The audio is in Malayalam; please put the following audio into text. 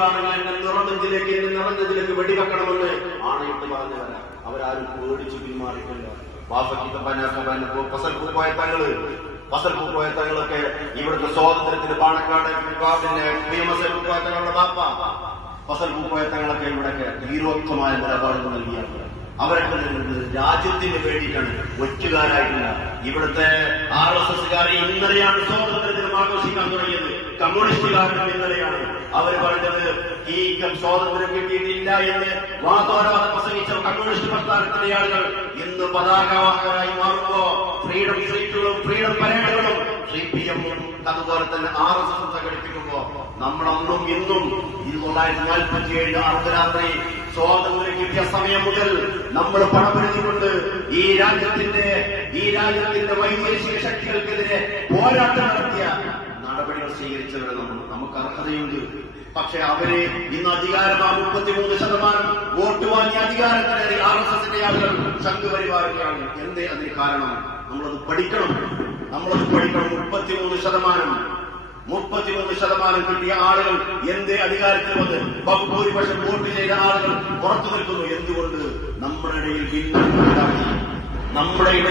പാർട്ടികളാണെങ്കിൽ എന്നെ നിറഞ്ഞതിലേക്ക് എന്നെ നിറഞ്ഞതിലേക്ക് വെടിവെക്കണമെന്ന് ആണയിട്ട് പറഞ്ഞവരാ. അവരാരും പേടിച്ചു പിന്മാറിയിട്ടില്ല. വാപ്പയ്ക്ക് പസൽ പൂക്കോയ തങ്ങൾ. പസൽ പൂക്കോയ തങ്ങളൊക്കെ ഇവിടുത്തെ സ്വാതന്ത്ര്യത്തിന് പാണക്കാട് പിന്നെ ഫേമസ് തങ്ങളുടെ പൂക്കോയ തങ്ങളൊക്കെ ഇവിടെയൊക്കെ ധീരോക്തമായ നിലപാടുകൾ നൽകിയാണ്. അവരൊക്കെ നിന്നത് രാജ്യത്തിന് വേണ്ടിയിട്ടാണ് ഒറ്റുകാരായിട്ടില്ല. ഇവിടുത്തെ ആർ എസ് എസ്കാരെ ഇന്നലെയാണ് സ്വാതന്ത്ര്യ ആഘോഷിക്കാൻ തുടങ്ങിയത് കമ്മ്യൂണിസ്റ്റുകാരുടെ പിന്തുണയാണ് അവർ പറഞ്ഞത് ഈ സ്വാതന്ത്ര്യം കിട്ടിയിട്ടില്ല എന്ന് വാദോരാതെ പ്രസംഗിച്ച കമ്മ്യൂണിസ്റ്റ് പ്രസ്ഥാനത്തിലെ ആളുകൾ ഇന്ന് പതാകവാഹകരായി മാറുമ്പോ ഫ്രീഡം സ്ട്രീറ്റുകളും ഫ്രീഡം പരേഡുകളും സി പി എമ്മും അതുപോലെ തന്നെ ആർ എസ് എസ് സംഘടിപ്പിക്കുമ്പോ നമ്മളന്നും ഇന്നും ഇത് തൊള്ളായിരത്തി നാൽപ്പത്തി ഏഴ് അർദ്ധരാത്രി സ്വാതന്ത്ര്യം കിട്ടിയ സമയം മുതൽ നമ്മൾ പണപ്പെടുത്തിക്കൊണ്ട് ഈ രാജ്യത്തിന്റെ ഈ രാജ്യത്തിന്റെ വൈദേശിക ശക്തികൾക്കെതിരെ പോരാട്ടം നമുക്ക് അർഹതയുണ്ട് പക്ഷെ അവരെ ഇന്ന് അധികാരം ആ മുപ്പത്തിമൂന്ന് ശതമാനം വോട്ട് വാങ്ങി അധികാരത്തിലേറി ആർ എസ് എസിന്റെ ആളുകൾ സംഘപരിവാരങ്ങളാണ് എന്തേ അതിന് കാരണം? നമ്മളത് പഠിക്കണം. നമ്മളത് പഠിക്കണം. മുപ്പത്തിമൂന്ന് ശതമാനം. മുപ്പത്തിമൂന്ന് ശതമാനം കിട്ടിയ ആളുകൾ എന്തേ അധികാരത്തിൽ വന്ന് ബഹുഭൂരിപക്ഷം വോട്ട് ചെയ്ത ആളുകൾ പുറത്തു നിൽക്കുന്നു? എന്തുകൊണ്ട്? നമ്മുടെ ഇടയിൽ നമ്മുടെ ഇടയിൽ